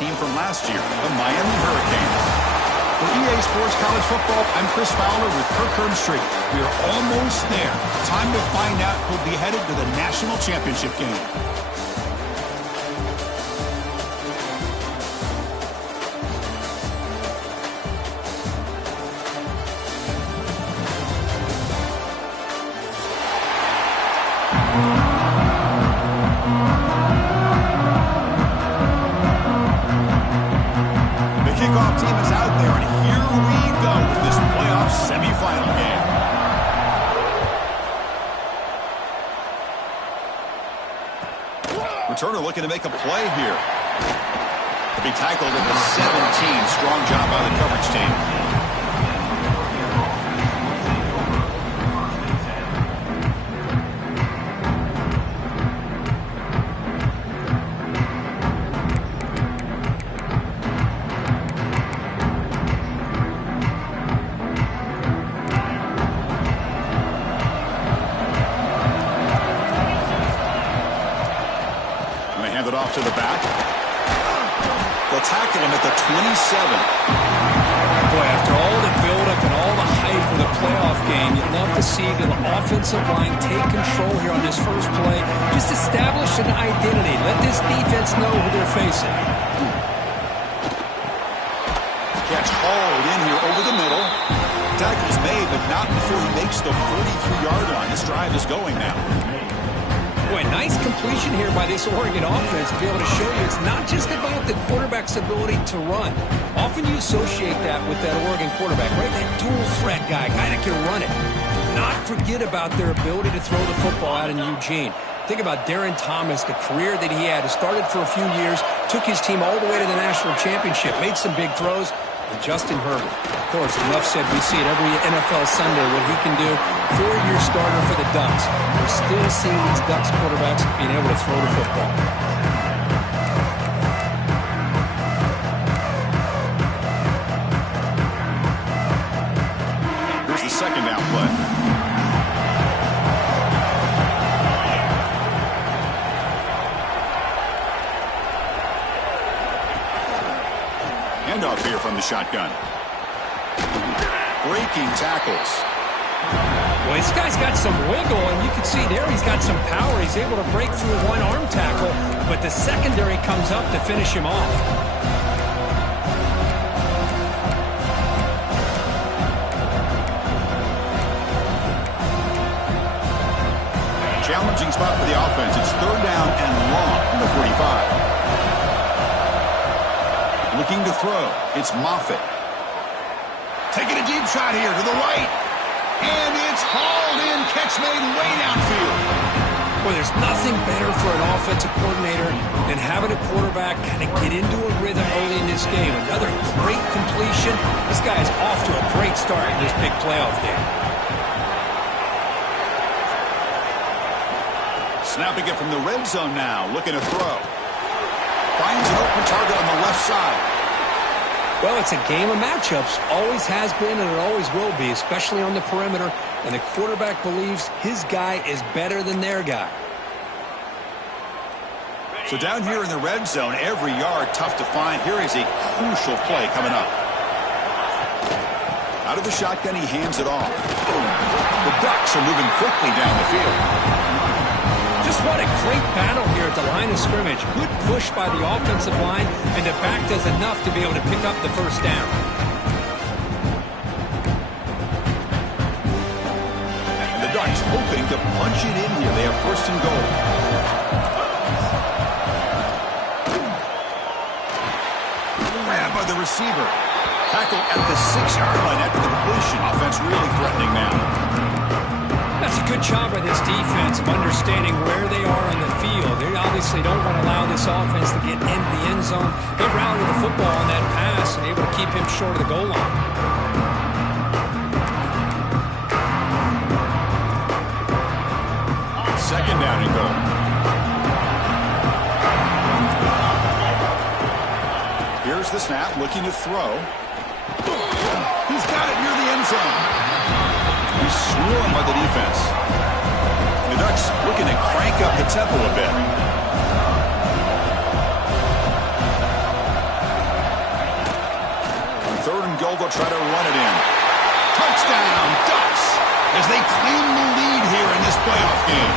team from last year, the Miami Hurricanes. For EA Sports College Football, I'm Chris Fowler with Kirk Herbstreit. We are almost there. Time to find out who'll be headed to the national championship game. Kickoff team is out there, and here we go with this playoff semifinal game. Returner looking to make a play here. To be tackled at the 17. Strong job by the coverage team. Off to the back. They'll tackle him at the 27. Boy, after all the build-up and all the hype for the playoff game, you'd love to see the offensive line take control here on this first play. Just establish an identity. Let this defense know who they're facing. Catch hauled in here over the middle. Tackle's made, but not before he makes the 43-yard line. This drive is going now. Boy, nice completion here by this Oregon offense to be able to show you it's not just about the quarterback's ability to run. Often you associate that with that Oregon quarterback, right? That dual threat guy that can run it. Not forget about their ability to throw the football out in Eugene. Think about Darren Thomas, the career that he had. He started for a few years, took his team all the way to the national championship, made some big throws. And Justin Herbert, of course, enough said, we see it every NFL Sunday what he can do. 4-year starter for the Ducks. We're still seeing these Ducks quarterbacks being able to throw the football. Here's the second down play. Handoff here from the shotgun. Breaking tackles. Well, this guy's got some wiggle, and you can see there he's got some power. He's able to break through one arm tackle, but the secondary comes up to finish him off. Challenging spot for the offense. It's third down and long from the 45. Looking to throw. It's Moffitt. Taking a deep shot here to the right. And it's hauled in. Catch made way downfield. Well, there's nothing better for an offensive coordinator than having a quarterback kind of get into a rhythm early in this game. Another great completion. This guy is off to a great start in this big playoff game. Snapping it from the red zone now. Looking to throw. Finds an open target on the left side. Well, it's a game of matchups. Always has been and it always will be, especially on the perimeter. And the quarterback believes his guy is better than their guy. So down here in the red zone, every yard tough to find. Here is a crucial play coming up. Out of the shotgun, he hands it off. The Ducks are moving quickly down the field. Just what a great battle here at the line of scrimmage. Good push by the offensive line, and the back does enough to be able to pick up the first down. And the Ducks hoping to punch it in here. They have first and goal. Grab by the receiver. Tackle at the 6-yard line after the completion. Offense really threatening now. That's a good job by this defense of understanding where they are on the field. They obviously don't want to allow this offense to get into the end zone. They routed the football on that pass and able to keep him short of the goal line. Second down and goal. Here's the snap, looking to throw. He's got it near the end zone. He's swarmed by the defense. The Ducks looking to crank up the tempo a bit. go, they'll try to run it in. Touchdown, Ducks, as they claim the lead here in this playoff game.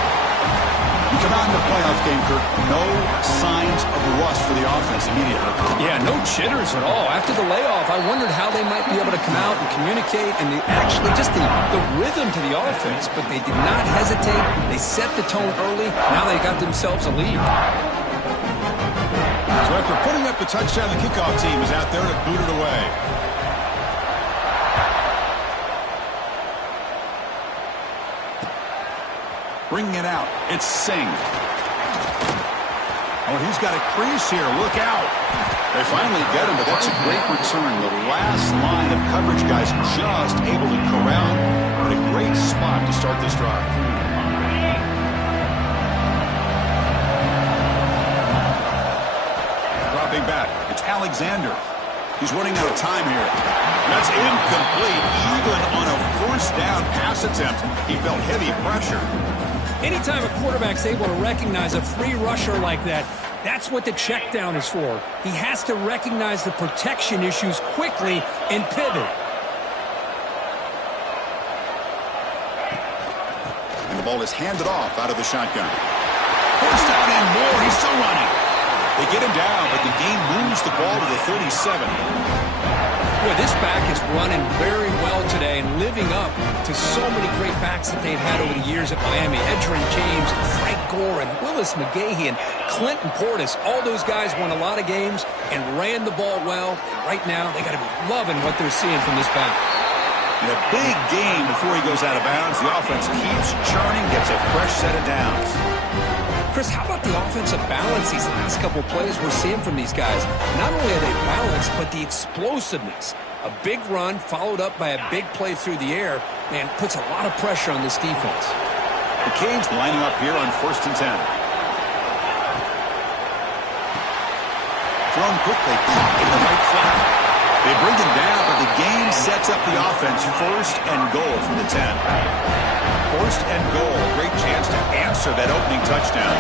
You come out in the playoff game, Kirk, no signs of rust for the offense immediately. Yeah, no jitters at all. After the layoff, I wondered how they might be able to come out and communicate and actually just the rhythm to the offense, but they did not hesitate. They set the tone early. Now they got themselves a lead. So after putting up the touchdown, the kickoff team is out there to boot it away. Bringing it out, it's Singh. Oh, he's got a crease here. Look out. They finally get him, but that's a great return. The last line of coverage, guys, just able to corral. What a great spot to start this drive. Dropping back, it's Alexander. He's running out of time here. That's incomplete. Even on a first down pass attempt, he felt heavy pressure. Anytime a quarterback's able to recognize a free rusher like that, that's what the check down is for. He has to recognize the protection issues quickly and pivot. And the ball is handed off out of the shotgun. First down and more. He's still running. They get him down, but the game moves the ball to the 37. Boy, this back is running very well today and living up to so many great backs that they've had over the years at Miami. Edgerrin James, Frank Gore, and Willis McGahee, and Clinton Portis. All those guys won a lot of games and ran the ball well. And right now, they got to be loving what they're seeing from this back. In a big game before he goes out of bounds, the offense keeps churning, gets a fresh set of downs. Chris, how about the offensive balance these last couple of plays we're seeing from these guys? Not only are they balanced, but the explosiveness. A big run followed up by a big play through the air, man, puts a lot of pressure on this defense. The Canes lining up here on 1st and 10. Thrown quickly, caught in the right flat. They bring him down, but the game sets up the offense. 1st and goal from the 10. 1st and goal. Great chance to answer that opening touchdown.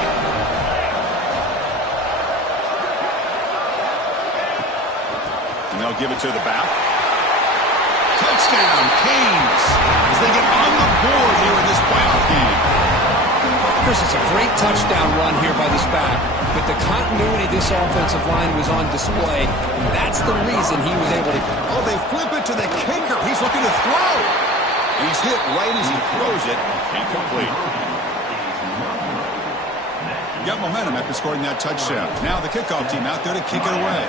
And they'll give it to the back. Touchdown, Canes, as they get on the board here in this playoff game. Chris, it's a great touchdown run here by this back, but the continuity of this offensive line was on display, and that's the reason he was able to... Oh, they flip it to the kicker. He's looking to throw. He's hit right as he throws it. Incomplete. Got momentum after scoring that touchdown. Now the kickoff team out there to kick it away.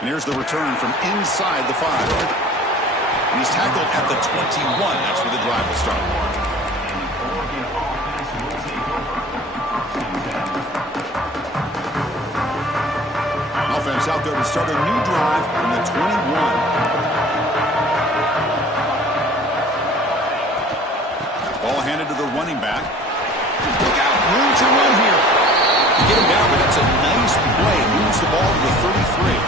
And here's the return from inside the 5. And he's tackled at the 21. That's where the drive will start. Offense out there to start a new drive from the 21. Ball handed to the running back. Look out, room to run here. You get him down, but that's a nice play. Moves the ball to the 33.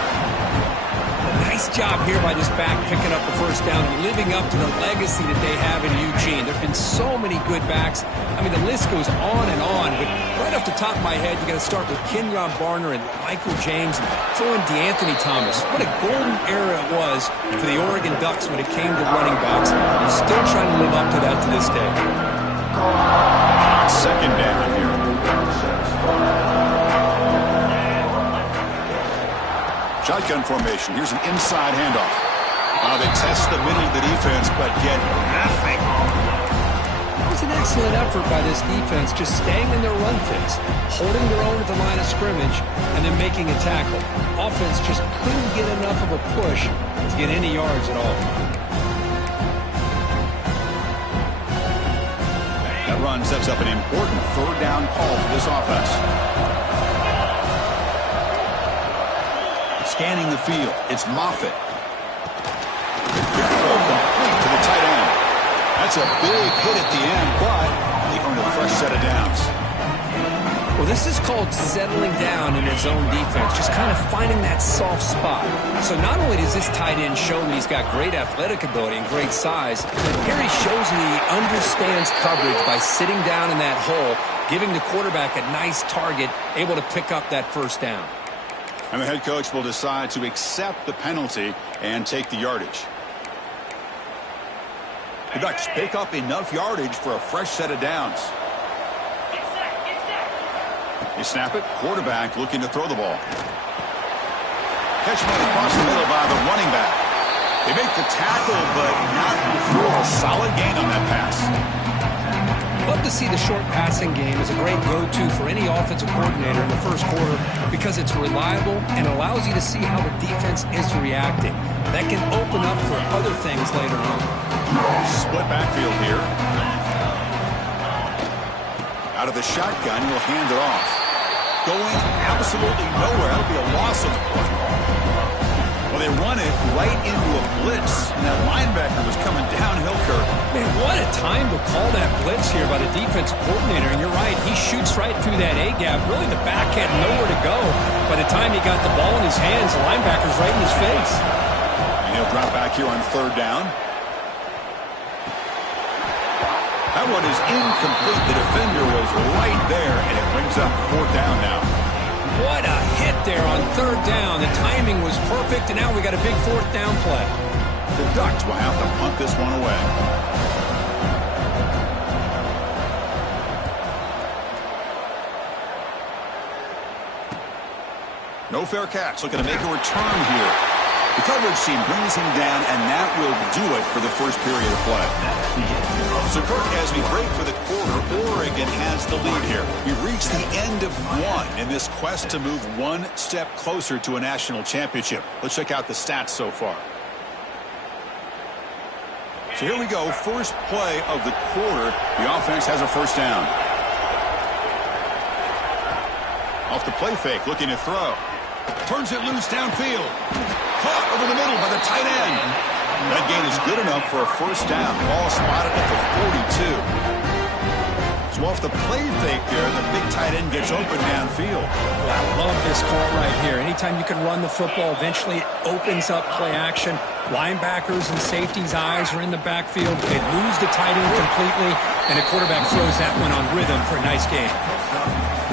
Nice job here by this back picking up the first down and living up to the legacy that they have in Eugene. There have been so many good backs. I mean, the list goes on and on, but right off the top of my head, you got to start with Kenyon Barner and Michael James and throw in DeAnthony Thomas. What a golden era it was for the Oregon Ducks when it came to running backs. And still trying to live up to that to this day. 2nd down here. Shotgun formation. Here's an inside handoff. They test the middle of the defense, but get nothing. It was an excellent effort by this defense, just staying in their run fits, holding their own at the line of scrimmage, and then making a tackle. Offense just couldn't get enough of a push to get any yards at all. That run sets up an important 3rd down call for this offense. Scanning the field, it's Moffitt. Good throw complete to the tight end. That's a big hit at the end, but they earn a fresh set of downs. Well, this is called settling down in his own defense, just kind of finding that soft spot. So not only does this tight end show that he's got great athletic ability and great size, here he shows that he understands coverage by sitting down in that hole, giving the quarterback a nice target, able to pick up that first down. And the head coach will decide to accept the penalty and take the yardage. The Ducks pick up enough yardage for a fresh set of downs. They snap it. Quarterback looking to throw the ball. Catch made across the middle by the running back. They make the tackle, but not before a solid gain on that pass. Love to see the short passing game as a great go-to for any offensive coordinator in the first quarter because it's reliable and allows you to see how the defense is reacting. That can open up for other things later on. Split backfield here. Out of the shotgun, he'll hand it off. Going absolutely nowhere. That'll be a loss of the play. Well, they run it right into a blitz. And that linebacker was coming downhill, Kirk. Man, what a time to call that blitz here by the defensive coordinator. And you're right, he shoots right through that A-gap. Really, the back had nowhere to go. By the time he got the ball in his hands, the linebacker's right in his face. And he'll drop back here on third down. That one is incomplete. The defender was right there, and it brings up fourth down now. What a hit there on third down. The timing was perfect, and now we got a big fourth down play. The Ducks will have to punt this one away. No fair catch. Looking to make a return here. The coverage team brings him down, and that will do it for the first period of play. So, Kirk, as we break for the quarter, Oregon has the lead here. We've reached the end of one in this quest to move one step closer to a national championship. Let's check out the stats so far. So here we go. First play of the quarter. The offense has a first down. Off the play fake, looking to throw. Turns it loose downfield. Caught over the middle by the tight end. That gain is good enough for a first down. Ball spotted at the 42. So off the play fake there, the big tight end gets open downfield. I love this call right here. Anytime you can run the football, eventually it opens up play action. Linebackers and safeties' eyes are in the backfield. They lose the tight end completely, and the quarterback throws that one on rhythm for a nice gain.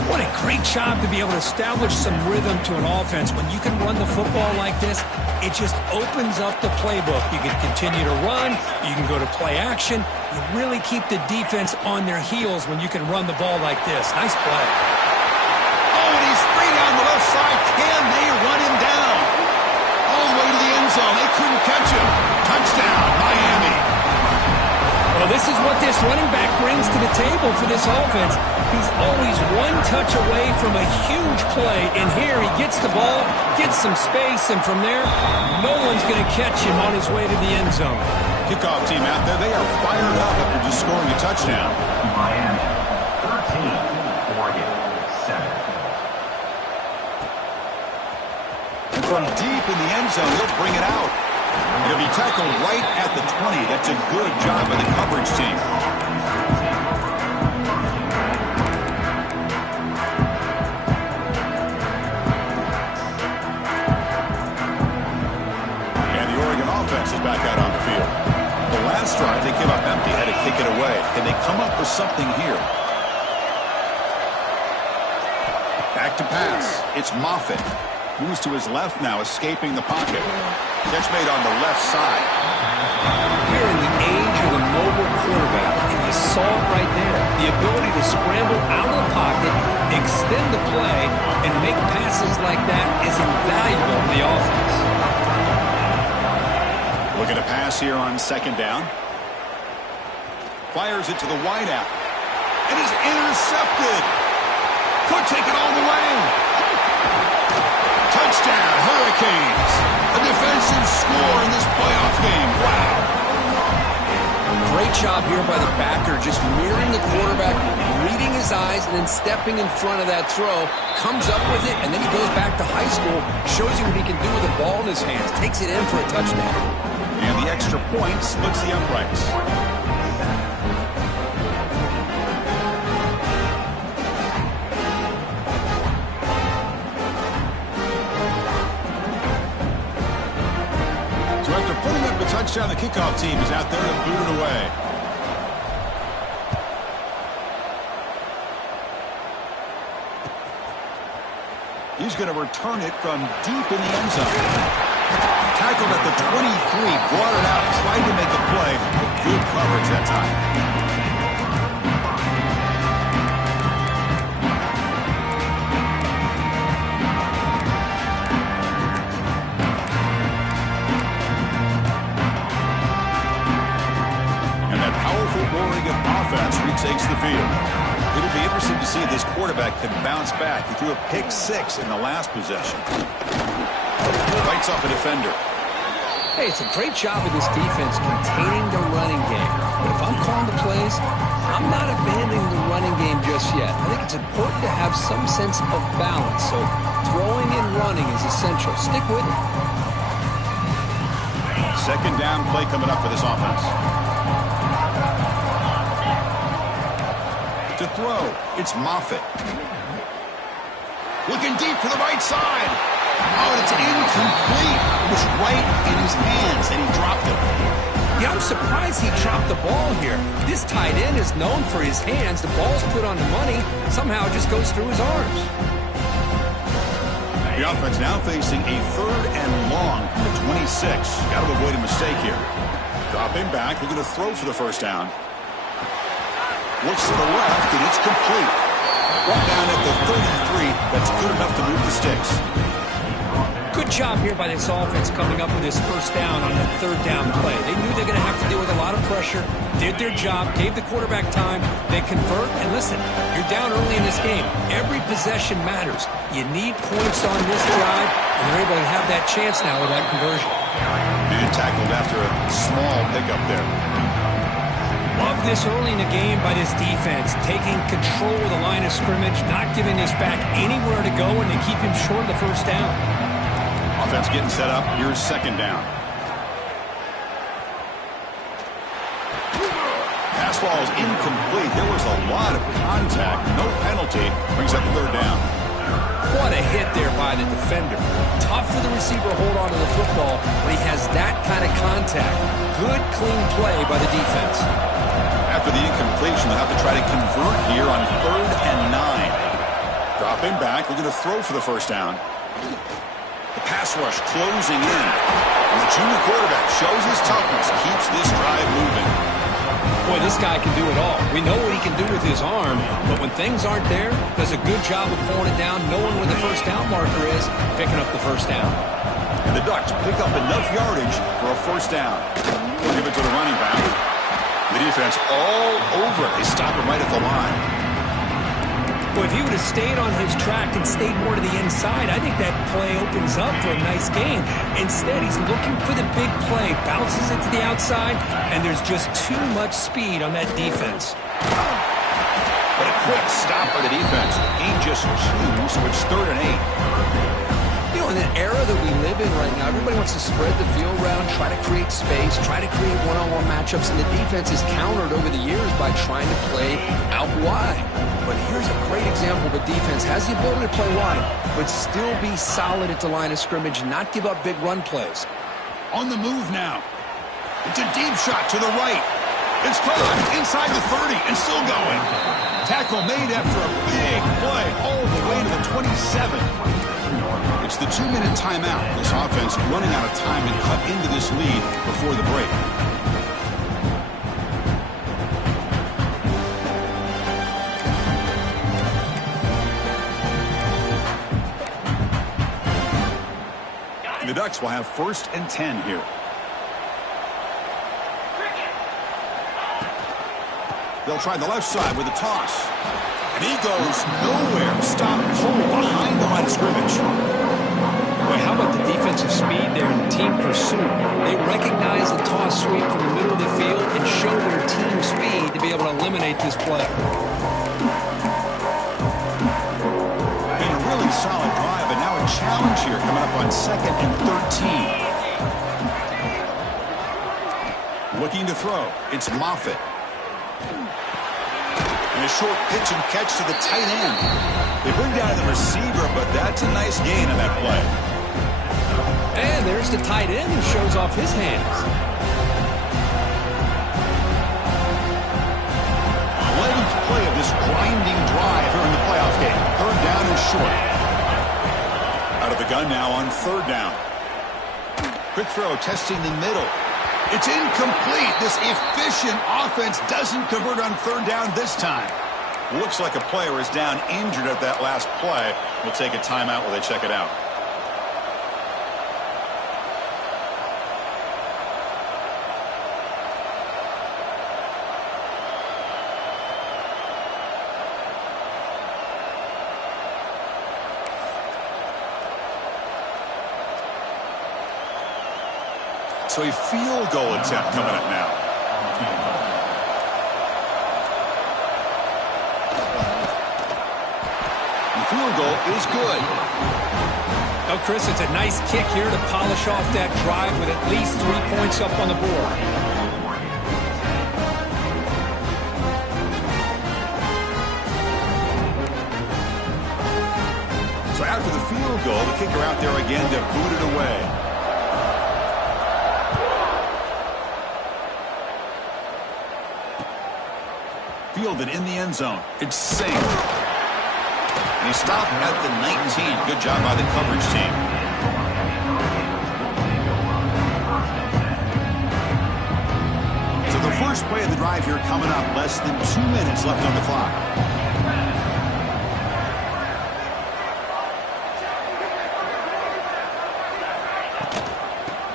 What a great job to be able to establish some rhythm to an offense. When you can run the football like this, it just opens up the playbook. You can continue to run. You can go to play action. You really keep the defense on their heels when you can run the ball like this. Nice play. Oh, and he's free down the left side. Can they run him down? All the way to the end zone. They couldn't catch him. Touchdown, Miami. Well, this is what this running back brings to the table for this offense. He's always one touch away from a huge play, and here he gets the ball, gets some space, and from there, no one's going to catch him on his way to the end zone. Kickoff team out there, they are fired up after just scoring a touchdown. Miami, 13, Oregon, 7. And from deep in the end zone, he'll bring it out. It'll be tackled right at the 20. That's a good job by the coverage team. And the Oregon offense is back out on the field. The last drive, they came up empty, had to kick it away. Can they come up with something here? Back to pass. It's Moffitt. Moves to his left now, escaping the pocket. Catch made on the left side. Here in the age of the mobile quarterback, and you saw it right there, the ability to scramble out of the pocket, extend the play, and make passes like that is invaluable to the offense. Looking to pass here on second down. Fires it to the wideout. It is intercepted. Could take it all the way. Touchdown, Hurricanes. A defensive score in this playoff game. Wow. Great job here by the backer, just mirroring the quarterback, reading his eyes, and then stepping in front of that throw. Comes up with it, and then he goes back to high school, shows you what he can do with the ball in his hands, takes it in for a touchdown. And the extra point splits the uprights. touchdown. The kickoff team is out there to boot it away. He's going to return it from deep in the end zone. Tackled at the 23, brought it out, tried to make a play. Good coverage that time. Takes the field. It'll be interesting to see if this quarterback can bounce back. He threw a pick-6 in the last possession. Fights off a defender. Hey, it's a great job of this defense containing the running game. But if I'm calling the plays, I'm not abandoning the running game just yet. I think it's important to have some sense of balance. So throwing and running is essential. Stick with it. Second down play coming up for this offense. To throw, it's Moffitt. Looking deep to the right side. Oh, it's incomplete. It was right in his hands, and he dropped it. Yeah, I'm surprised he dropped the ball here. This tight end is known for his hands. The ball's put on the money. Somehow it just goes through his arms. The offense now facing a 3rd and long from the 26. Got to avoid a mistake here. Dropping back, looking to throw for the first down. Looks to the left, and it's complete. Brought down at the 33. That's good enough to move the sticks. Good job here by this offense coming up with this first down on that 3rd down play. They knew they're going to have to deal with a lot of pressure, did their job, gave the quarterback time, they convert, and listen, you're down early in this game. Every possession matters. You need points on this drive, and they're able to have that chance now with that conversion. And tackled after a small pickup there. Love this early in the game by this defense, taking control of the line of scrimmage, not giving this back anywhere to go, and they keep him short of the first down. Offense getting set up. Here's second down. Pass ball is incomplete. There was a lot of contact. No penalty. Brings up 3rd down. What a hit there by the defender. Tough for the receiver to hold on to the football when he has that kind of contact. Good, clean play by the defense. After the incompletion, they'll have to try to convert here on 3rd and 9. Dropping back, looking to throw for the first down. The pass rush closing in. And the junior quarterback shows his toughness, keeps this drive moving. Boy, this guy can do it all. We know what he can do with his arm, but when things aren't there, does a good job of pulling it down, knowing where the first down marker is, picking up the first down. And the Ducks pick up enough yardage for a first down. They'll give it to the running back. The defense all over it. They stop him right at the line. Boy, if he would have stayed on his track and stayed more to the inside, I think that play opens up for a nice gain. Instead, he's looking for the big play, bounces it to the outside, and there's just too much speed on that defense. But a quick stop by the defense. Gain just 2, so it's 3rd and 8. You know, in an era that we live in right now, everybody wants to spread the field around, try to create space, try to create one-on-one matchups, and the defense is countered over the years by trying to play out wide. But here's a great example of a defense has the ability to play wide, but still be solid at the line of scrimmage, not give up big run plays. On the move now. It's a deep shot to the right. It's caught inside the 30 and still going. Tackle made after a big play all the way to the 27. It's the 2-minute timeout. This offense running out of time to cut into this lead before the break. And the Ducks will have 1st and 10 here. They'll try the left side with a toss. And he goes nowhere. Stop cold behind the line of scrimmage. Boy, how about the defensive speed there in team pursuit? They recognize the toss sweep from the middle of the field and show their team speed to be able to eliminate this play. Been a really solid drive, and now a challenge here coming up on 2nd and 13. Looking to throw. It's Moffitt. And a short pitch and catch to the tight end. They bring down the receiver, but that's a nice gain on that play. And there's the tight end who shows off his hands. play of this grinding drive here in the playoff game. Third down and short. Out of the gun now on third down. Quick throw testing the middle. It's incomplete. This efficient offense doesn't convert on third down this time. Looks like a player is down injured at that last play. We'll take a timeout while they check it out. So a field goal attempt coming up now. The field goal is good. Oh, Chris, it's a nice kick here to polish off that drive with at least 3 points up on the board. So after the field goal, the kicker out there again to boot it away. Fielded in the end zone. It's Singh. And he stopped at the 19. Good job by the coverage team. So the first play of the drive here coming up. Less than 2 minutes left on the clock.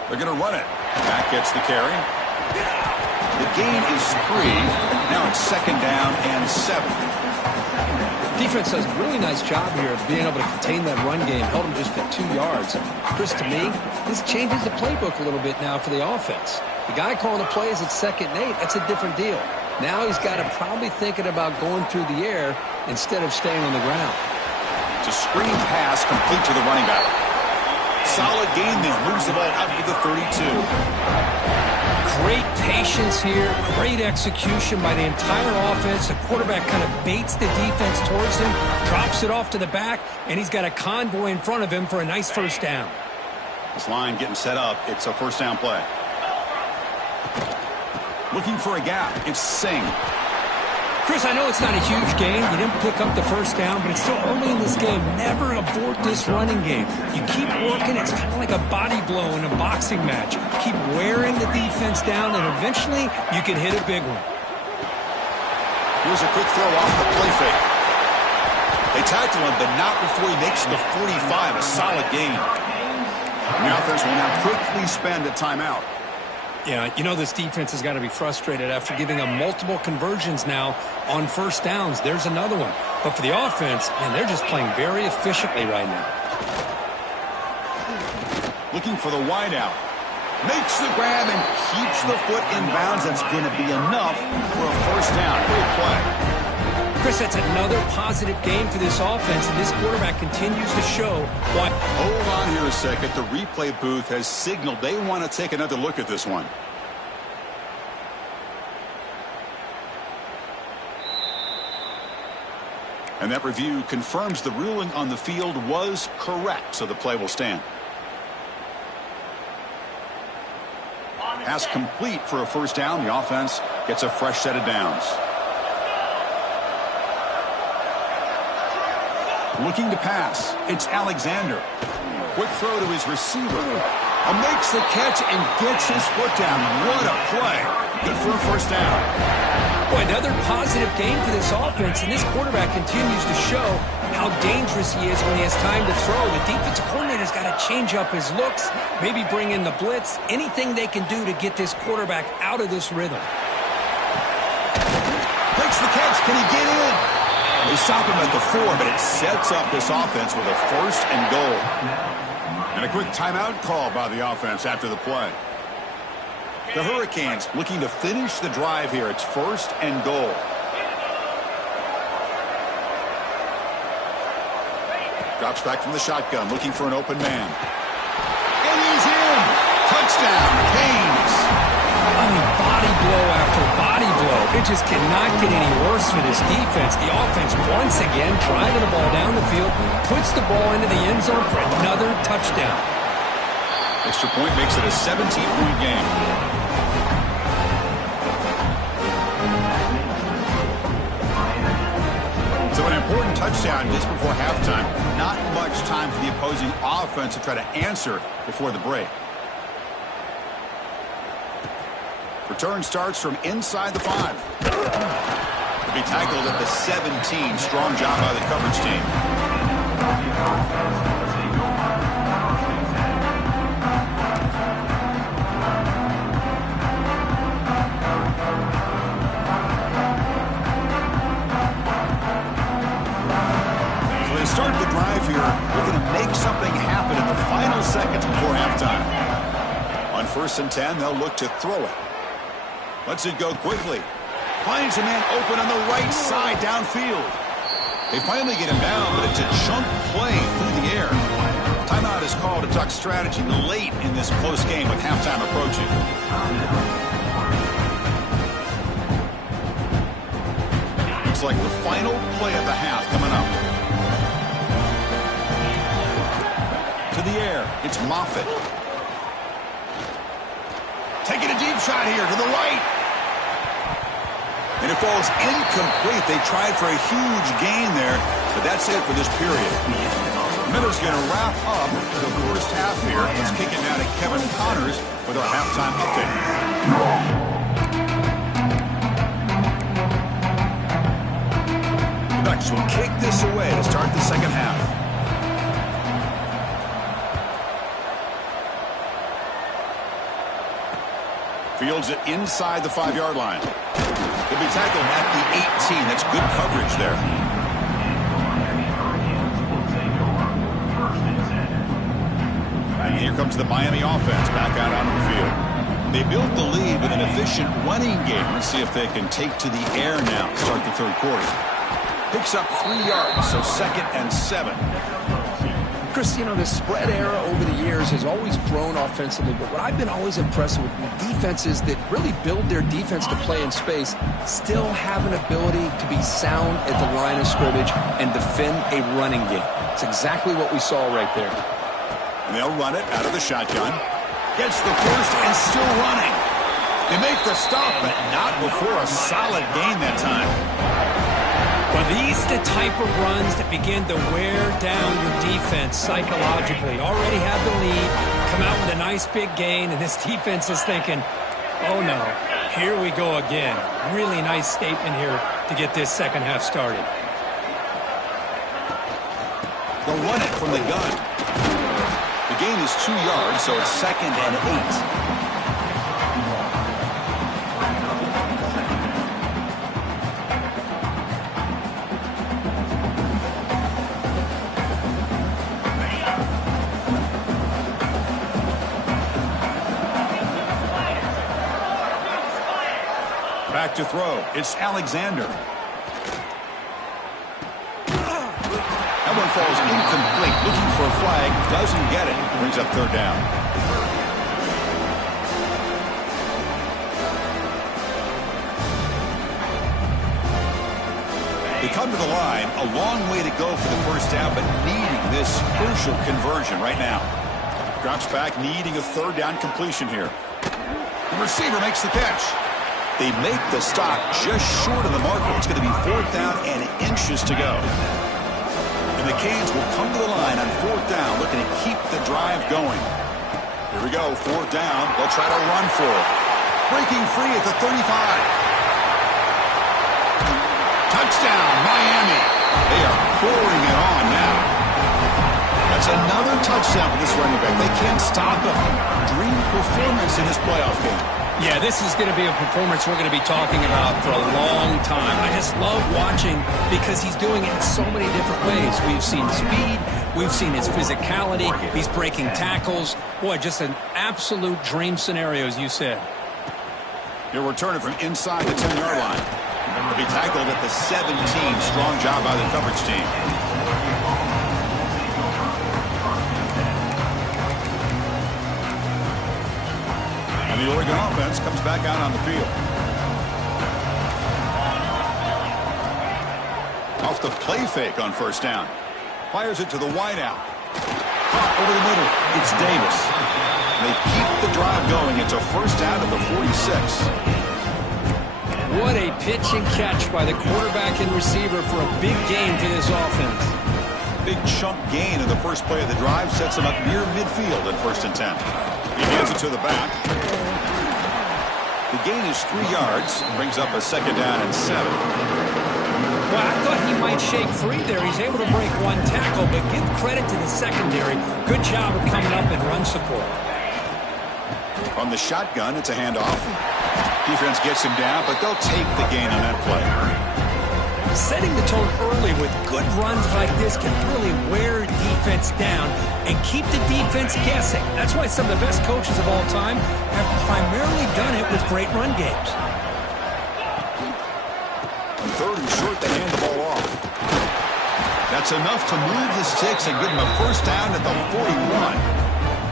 They're going to run it. Back gets the carry. The gain is 3. Now it's second down and 7. Defense does a really nice job here of being able to contain that run game. Held him just at 2 yards. Chris, to me, this changes the playbook a little bit now for the offense. The guy calling the plays at 2nd and 8, that's a different deal. Now he's got to probably thinking about going through the air instead of staying on the ground. It's a screen pass complete to the running back. Solid gain there. Moves the ball out to the 32. Great patience here, great execution by the entire offense. The quarterback kind of baits the defense towards him, drops it off to the back, and he's got a convoy in front of him for a nice first down. This line getting set up. It's a first down play. Looking for a gap. It's Singh. Chris, I know it's not a huge gain. You didn't pick up the first down, but it's still early in this game. Never abort this running game. You keep working. It's kind of like a body blow in a boxing match. Keep wearing the defense down, and eventually you can hit a big one. Here's a quick throw off the play fake. They tackle him, but not before he makes the 45. A solid gain. The offense will now quickly spend a timeout. Yeah, you know this defense has got to be frustrated after giving them multiple conversions now on first downs. There's another one. But for the offense, man, they're just playing very efficiently right now. Looking for the wideout. Makes the grab and keeps the foot in bounds. That's going to be enough for a first down. Great play. Chris, that's another positive game for this offense, and this quarterback continues to show why. Hold on here a second. The replay booth has signaled they want to take another look at this one. And that review confirms the ruling on the field was correct, so the play will stand. Pass complete for a first down. The offense gets a fresh set of downs. Looking to pass. It's Alexander. Quick throw to his receiver. And makes the catch and gets his foot down. What a play. Good for a first down. Boy, another positive game for this offense, and this quarterback continues to show how dangerous he is when he has time to throw. The defensive coordinator's got to change up his looks, maybe bring in the blitz, anything they can do to get this quarterback out of this rhythm. Makes the catch. Can he get in? They stop him at the 4, but it sets up this offense with a first and goal. And a quick timeout call by the offense after the play. The Hurricanes looking to finish the drive here. It's first and goal. Drops back from the shotgun, looking for an open man. And he's in! Touchdown, Canes! I mean, body blow after body blow. It just cannot get any worse for this defense. The offense, once again, driving the ball down the field, puts the ball into the end zone for another touchdown. Extra point makes it a 17-point game. So an important touchdown just before halftime. Not much time for the opposing offense to try to answer before the break. Return starts from inside the 5. To be tackled at the 17. Strong job by the coverage team. So they start the drive here, looking to make something happen in the final seconds before halftime. On 1st and 10, they'll look to throw it. Lets it go quickly. Finds a man open on the right side downfield. They finally get him down, but it's a chunk play through the air. Timeout is called to talk strategy late in this close game with halftime approaching. Looks like the final play of the half coming up. To the air, it's Moffitt. Taking a deep shot here to the right. And it falls incomplete. They tried for a huge gain there, but that's it for this period. Miller's going to wrap up the first half here. Let's kick it down to Kevin Connors with our halftime update. The Ducks will kick this away to start the second half. Fields it inside the 5-yard line. He'll be tackled at the 18. That's good coverage there. And here comes the Miami offense back out onto the field. They built the lead with an efficient running game. Let's see if they can take to the air now to start the third quarter. Picks up 3 yards, so 2nd and 7. Chris, you know, the spread era over the years has always grown offensively, but what I've been always impressed with defenses that really build their defense to play in space still have an ability to be sound at the line of scrimmage and defend a running game. It's exactly what we saw right there. And they'll run it out of the shotgun. Gets the first and still running. They make the stop, but not before a solid gain that time. Well, these are the type of runs that begin to wear down your defense psychologically. Already have the lead, come out with a nice big gain, and this defense is thinking, oh no, here we go again. Really nice statement here to get this second half started. They'll run it from the gun. The gain is 2 yards, so it's 2nd and 8. Back to throw. It's Alexander. That one falls incomplete. Looking for a flag. Doesn't get it. Brings up 3rd down. They come to the line. A long way to go for the first down, but needing this crucial conversion right now. Drops back, needing a 3rd down completion here. The receiver makes the catch. They make the stop just short of the marker. It's going to be 4th down and inches to go. And the Canes will come to the line on 4th down, looking to keep the drive going. Here we go, 4th down. They'll try to run for it. Breaking free at the 35. Touchdown, Miami. They are pouring it on now. That's another touchdown for this running back. They can't stop him. Dream performance in this playoff game. Yeah, this is going to be a performance we're going to be talking about for a long time. I just love watching because he's doing it in so many different ways. We've seen speed. We've seen his physicality. He's breaking tackles. Boy, just an absolute dream scenario, as you said. He'll return it from inside the 10-yard line. He'll be tackled at the 17. Strong job by the coverage team. And the Oregon offense comes back out on the field. Off the play fake on 1st down. Fires it to the wideout. Caught over the middle. It's Davis. They keep the drive going. It's a 1st down at the 46. What a pitch and catch by the quarterback and receiver for a big gain for this offense. Big chunk gain in the first play of the drive sets him up near midfield in 1st and 10. He hands it to the back. The gain is 3 yards, brings up a 2nd down and 7. Well, I thought he might shake free there. He's able to break 1 tackle, but give credit to the secondary. Good job of coming up and run support. From the shotgun, it's a handoff. Defense gets him down, but they'll take the gain on that play. Setting the tone early with good runs like this can really wear defense down and keep the defense guessing. That's why some of the best coaches of all time have primarily done it with great run games. 3rd and short, they hand the ball off. That's enough to move the sticks and give them a 1st down at the 41.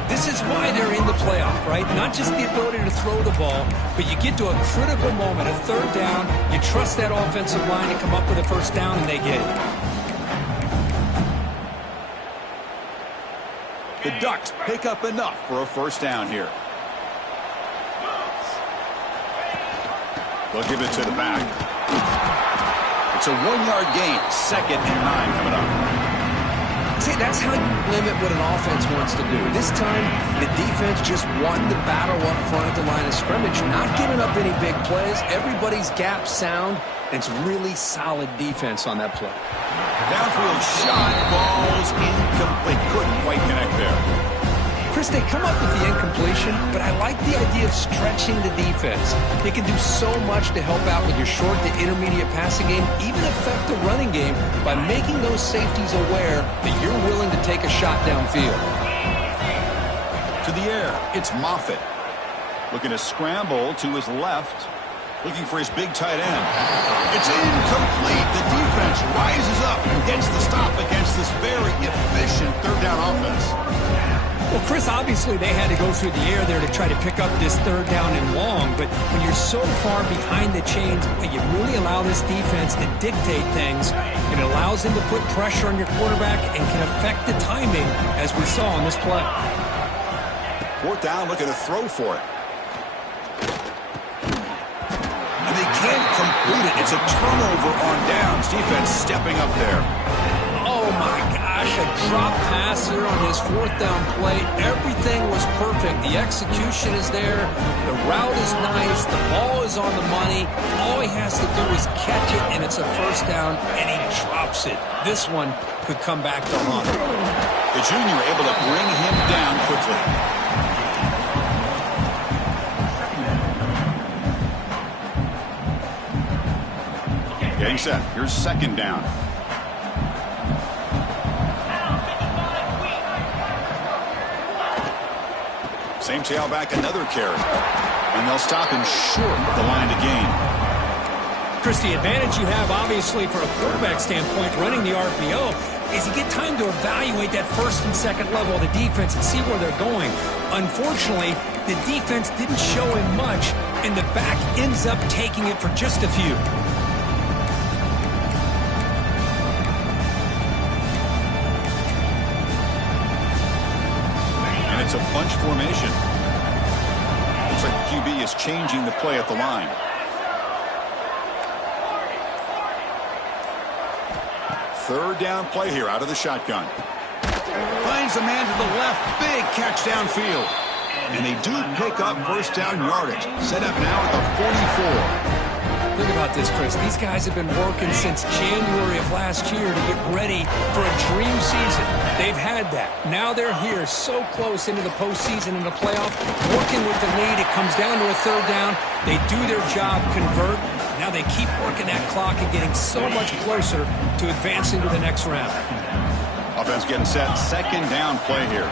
This is why they're in the playoff, right? Not just the ability to throw the ball, but you get to a critical moment, a 3rd down. You trust that offensive line to come up with a 1st down, and they get it. The Ducks pick up enough for a 1st down here. They'll give it to the back. It's a 1-yard gain, 2nd and 9 coming up. See, that's how you limit what an offense wants to do. This time, the defense just won the battle up front at the line of scrimmage, not giving up any big plays. Everybody's gap sound. It's really solid defense on that play. Downfield shot, balls incomplete. Couldn't quite connect there. Chris, they come up with the incompletion, but I like the idea of stretching the defense. They can do so much to help out with your short to intermediate passing game, even affect the running game by making those safeties aware that you're willing to take a shot downfield. To the air, it's Moffitt. Looking to scramble to his left. Looking for his big tight end. It's incomplete. The defense rises up and gets the stop against this very efficient 3rd down offense. Well, Chris, obviously they had to go through the air there to try to pick up this 3rd down and long, but when you're so far behind the chains, you really allow this defense to dictate things. It allows them to put pressure on your quarterback and can affect the timing, as we saw on this play. 4th down, looking to throw for it. And they can't complete it. It's a turnover on downs. Defense stepping up there. Oh, my gosh, a drop pass here on his 4th down play. Everything was perfect. The execution is there. The route is nice. The ball is on the money. All he has to do is catch it, and it's a 1st down, and he drops it. This one could come back to haunt him. The junior able to bring him down quickly. Getting set. Here's 2nd down. Same tailback, another carry. And they'll stop him short of the line to gain. Chris, the advantage you have, obviously, from a quarterback standpoint, running the RPO, is you get time to evaluate that 1st and 2nd level of the defense and see where they're going. Unfortunately, the defense didn't show him much, and the back ends up taking it for just a few. It's a bunch formation. Looks like the QB is changing the play at the line. Third down play here out of the shotgun. Finds a man to the left. Big catch downfield. And they do pick up 1st down yardage. Set up now at the 44. Think about this, Chris. These guys have been working since January of last year to get ready for a dream season. They've had that. Now they're here so close into the postseason and the playoff, working with the lead. It comes down to a 3rd down. They do their job, convert. Now they keep working that clock and getting so much closer to advancing to the next round. Offense getting set. 2nd down play here.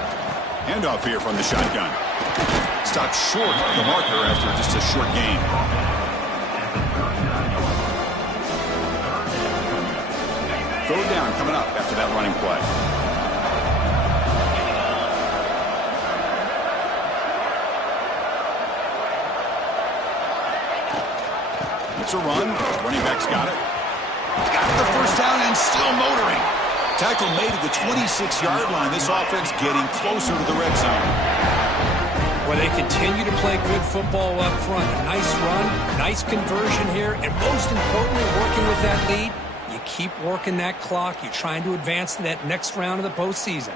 Handoff here from the shotgun. Stopped short of the marker after just a short gain. 3rd down coming up after that running play. It's a run. Running back's got it. Got the 1st down and still motoring. Tackle made at the 26-yard line. This offense getting closer to the red zone. Well, they continue to play good football up front. A nice run, nice conversion here, and most importantly, working with that lead, you keep working that clock. You're trying to advance to that next round of the postseason.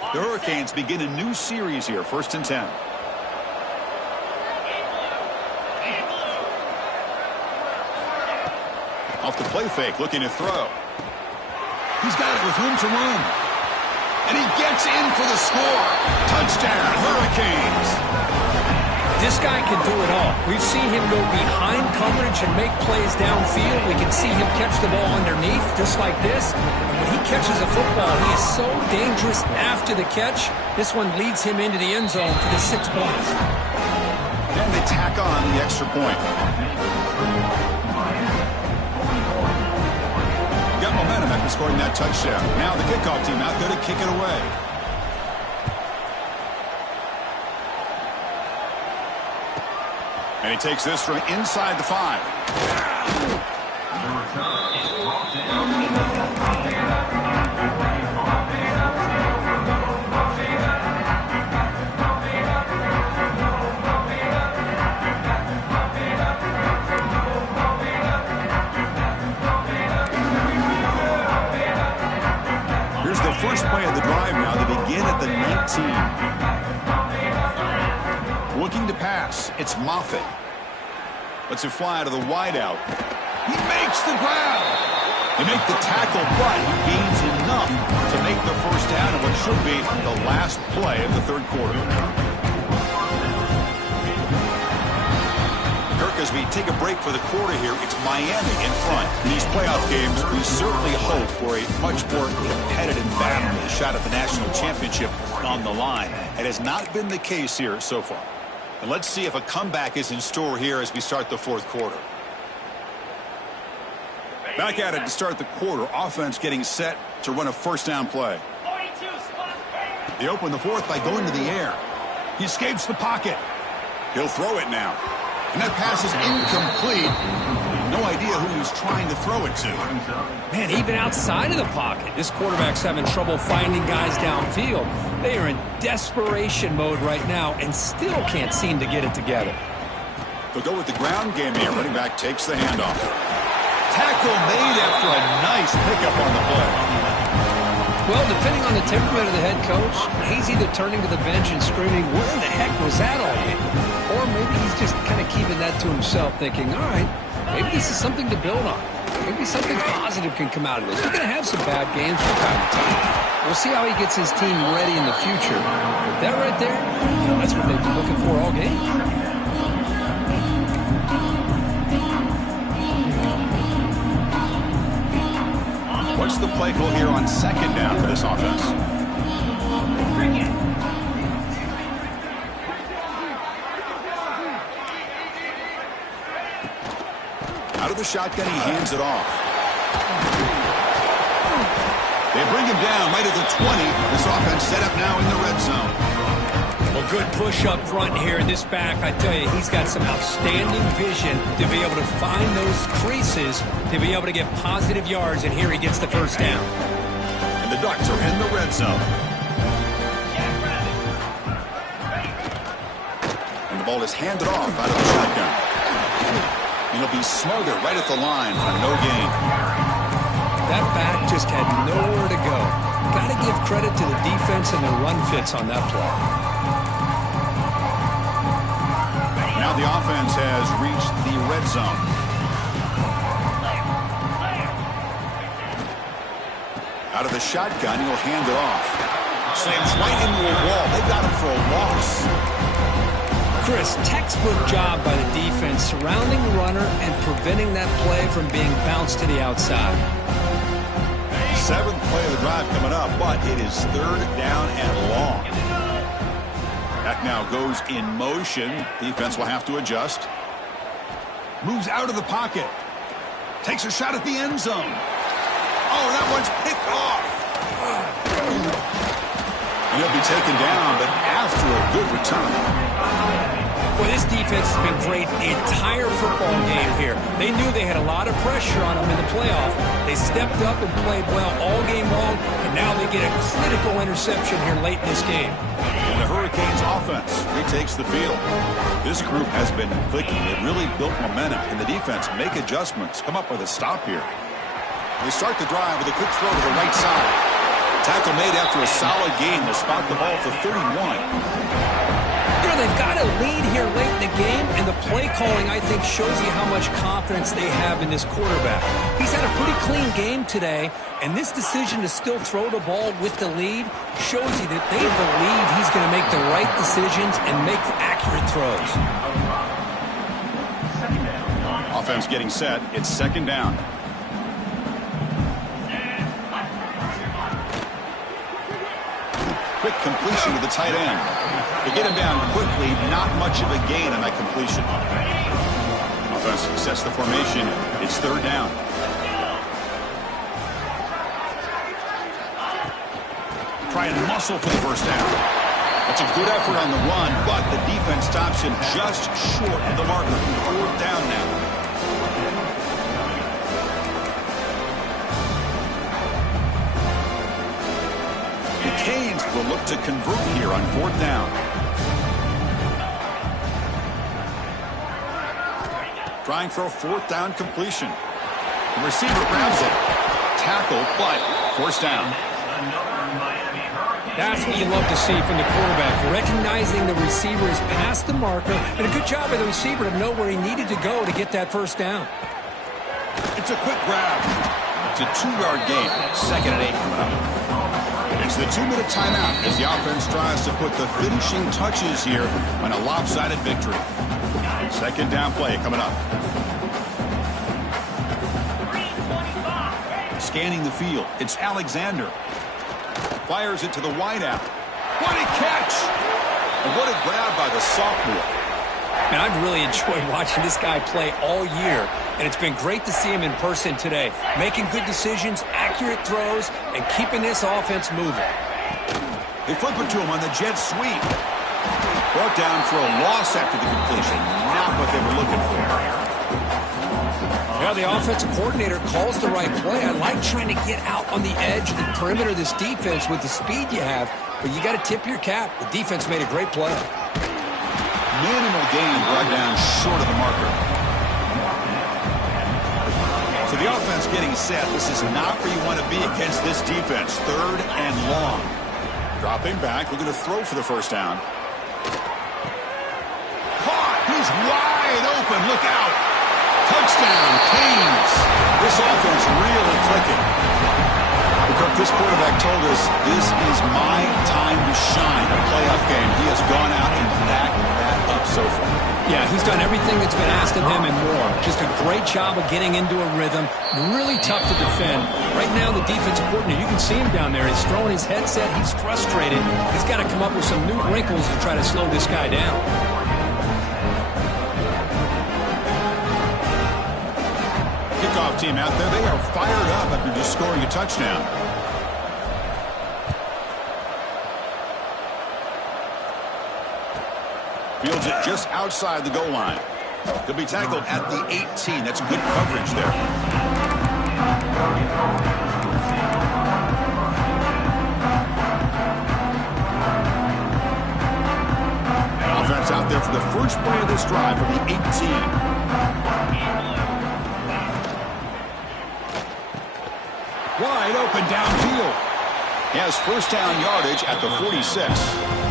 The Hurricanes begin a new series here, 1st and 10. Off the play fake, looking to throw. He's got it with room to run. And he gets in for the score. Touchdown, Hurricanes. This guy can do it all. We've seen him go behind coverage and make plays downfield. We can see him catch the ball underneath, just like this. And when he catches a football, he is so dangerous after the catch. This one leads him into the end zone for the 6 points. And they tack on the extra point. Got momentum after scoring that touchdown. Now the kickoff team out there to kick it away. And he takes this from inside the 5. Here's the first play of the drive now. They begin at the 19. Looking to pass. It's Moffitt. Lets it fly to the wideout. He makes the grab. They make the tackle, but he gains enough to make the first down in what should be the last play of the 3rd quarter. Kirk, as we take a break for the quarter here, it's Miami in front. In these playoff games, we certainly hope for a much more competitive battle, a shot at the national championship on the line. It has not been the case here so far. And let's see if a comeback is in store here as we start the 4th quarter. Back at it to start the quarter. Offense getting set to run a first down play. They open the 4th by going to the air. He escapes the pocket. He'll throw it now. And that pass is incomplete. No idea who he was trying to throw it to. Man, even outside of the pocket, this quarterback's having trouble finding guys downfield. They are in desperation mode right now and still can't seem to get it together. They'll go with the ground game here. Running back takes the handoff. Tackle made after a nice pickup on the play. Well, depending on the temperament of the head coach, he's either turning to the bench and screaming, "Where in the heck was that all game?" Or maybe he's just kind of keeping that to himself, thinking, all right, maybe this is something to build on. Maybe something positive can come out of this. We're going to have some bad games from time to time. We'll see how he gets his team ready in the future. But that right there, that's what they've been looking for all game. What's the play call here on 2nd down for this offense? Out of the shotgun, he hands it off. They bring him down right at the 20. This offense set up now in the red zone. Well, good push up front here. This back, I tell you, he's got some outstanding vision to be able to find those creases, to be able to get positive yards, and here he gets the first down. And the Ducks are in the red zone. And the ball is handed off out of the shotgun. He'll be smothered right at the line for no gain. That back just had nowhere to go. Got to give credit to the defense and the run fits on that play. Now the offense has reached the red zone. Out of the shotgun, he'll hand it off. Slams right into a wall. They got him for a loss. Chris, textbook job by the defense surrounding the runner and preventing that play from being bounced to the outside. 7th play of the drive coming up, but it is 3rd down and long. That now goes in motion. Defense will have to adjust. Moves out of the pocket. Takes a shot at the end zone. Oh, that one's picked off. And he'll be taken down, but after a good return. Well, this defense has been great the entire football game here. They knew they had a lot of pressure on them in the playoff. They stepped up and played well all game long, and now they get a critical interception here late in this game. And the Hurricanes offense retakes the field. This group has been clicking. It really built momentum. Can the defense make adjustments? Come up with a stop here. They start the drive with a quick throw to the right side. Tackle made after a solid gain. They'll spot the ball for 31. You know, they've got a lead here late in the game, and the play calling, I think, shows you how much confidence they have in this quarterback. He's had a pretty clean game today, and this decision to still throw the ball with the lead shows you that they believe he's going to make the right decisions and make accurate throws. Offense getting set. It's second down. Quick completion to the tight end. They get him down quickly, not much of a gain on that completion. Offense sets the formation. It's third down. Try and muscle for the first down. That's a good effort on the run, but the defense stops him just short of the marker. Fourth down now. Canes will look to convert here on fourth down. Trying for a fourth down completion. The receiver grabs it. Tackle, but forced down. That's what you love to see from the quarterback. Recognizing the receiver is past the marker, and a good job by the receiver to know where he needed to go to get that first down. It's a quick grab. It's a 2-yard gain. Second and 8 coming up. It's the 2-minute timeout as the offense tries to put the finishing touches here on a lopsided victory. Second down play coming up. Scanning the field, it's Alexander. Fires it to the wideout. What a catch! And what a grab by the sophomore. And I've really enjoyed watching this guy play all year, and it's been great to see him in person today. Making good decisions, accurate throws, and keeping this offense moving. They flip it to him on the jet sweep. Brought down for a loss after the completion. Not what they were looking for. Yeah, the offensive coordinator calls the right play. I like trying to get out on the edge of the perimeter of this defense with the speed you have, but you got to tip your cap. The defense made a great play. Minimal gain brought down short of the marker. So the offense getting set. This is not where you want to be against this defense. Third and long. Dropping back, looking to throw for the first down. Caught! He's wide open. Look out! Touchdown, Canes! This offense really clicking. Kirk, this quarterback told us this is my time to shine. A playoff game. He has gone out and backed that up so far. Yeah, he's done everything that's been asked of him and more. Just a great job of getting into a rhythm. Really tough to defend. Right now, the defensive coordinator, you can see him down there. He's throwing his headset. He's frustrated. He's got to come up with some new wrinkles to try to slow this guy down. Kickoff team out there. They are fired up after just scoring a touchdown. Fields it just outside the goal line. Could be tackled at the 18. That's good coverage there. Offense out there for the first play of this drive from the 18. Wide open downfield. He has first down yardage at the 46.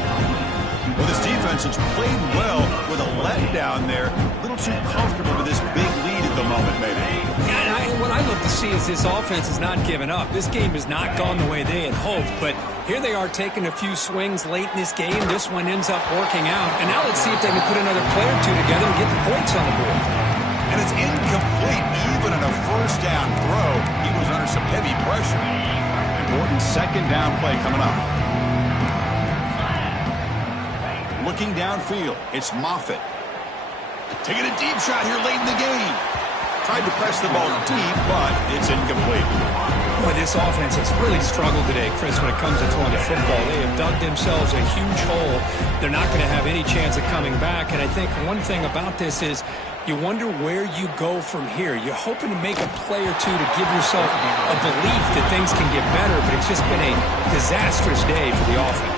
Well, this defense has played well with a letdown there. A little too comfortable with this big lead at the moment, maybe. Yeah, and what I love to see is this offense has not given up. This game has not gone the way they had hoped, but here they are taking a few swings late in this game. This one ends up working out. And now let's see if they can put another play or two together and get the points on the board. And it's incomplete. Even on a first down throw, he was under some heavy pressure. Important second down play coming up. Looking downfield, it's Moffitt. Taking a deep shot here late in the game. Tried to press the ball deep, but it's incomplete. Boy, this offense has really struggled today, Chris, when it comes to throwing the football. They have dug themselves a huge hole. They're not going to have any chance of coming back. And I think one thing about this is you wonder where you go from here. You're hoping to make a play or two to give yourself a belief that things can get better, but it's just been a disastrous day for the offense.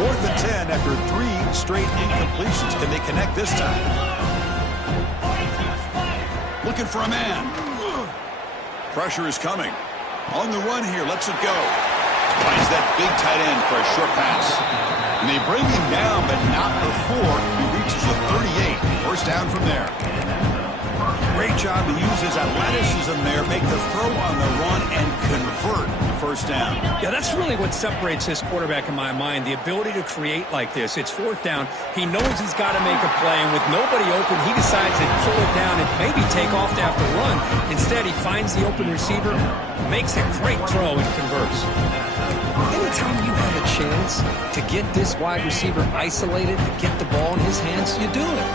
Fourth and 10 after 3 straight incompletions. Can they connect this time? Looking for a man. Pressure is coming. On the run here, lets it go. Finds that big tight end for a short pass. And they bring him down, but not before he reaches the 38. First down from there. Great job to use his athleticism there, make the throw on the run, and convert the first down. Yeah, that's really what separates this quarterback in my mind, the ability to create like this. It's fourth down. He knows he's got to make a play, and with nobody open, he decides to pull it down and maybe take off to have to run. Instead, he finds the open receiver, makes a great throw, and converts. Anytime you have a chance to get this wide receiver isolated, to get the ball in his hands, you do it.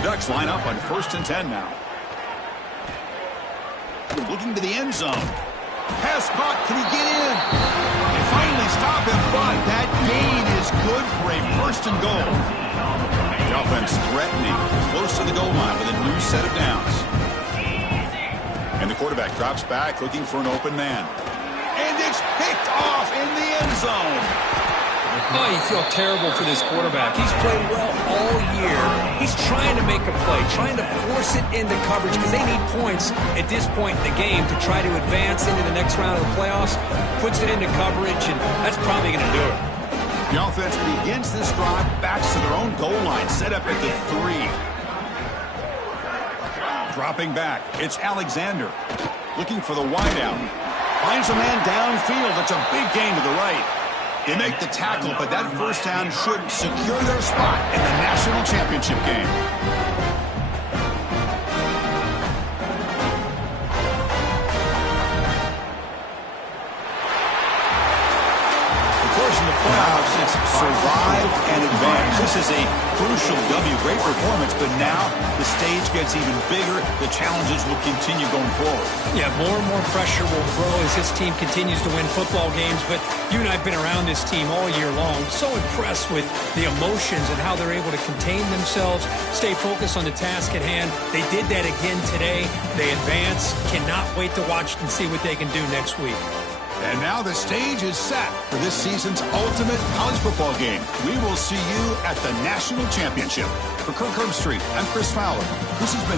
The Ducks line up on 1st and 10 now. Looking to the end zone. Pass caught. Can he get in? They finally stop him, but that gain is good for a 1st and goal. The offense threatening, close to the goal line with a new set of downs. And the quarterback drops back, looking for an open man. And it's picked off in the end zone. Oh, you feel terrible for this quarterback. He's played well all year. He's trying to make a play, trying to force it into coverage because they need points at this point in the game to try to advance into the next round of the playoffs. Puts it into coverage, and that's probably going to do it. The offense begins this drive, backs to their own goal line, set up at the 3. Dropping back, it's Alexander. Looking for the wideout. Finds a man downfield. It's a big gain to the right. They make the tackle, but that first down should secure their spot in the national championship game. Of course, in the playoffs, it's survive and advance. This is a crucial W. Great performance, but now the stage gets even bigger. The challenges will continue going forward. Yeah, more and more pressure will grow as this team continues to win football games, but you and I have been around this team all year long. So impressed with the emotions and how they're able to contain themselves, stay focused on the task at hand. They did that again today. They advance. Cannot wait to watch and see what they can do next week. And now the stage is set for this season's ultimate college football game. We will see you at the national championship. For Kirk Herbstreit, I'm Chris Fowler. This has been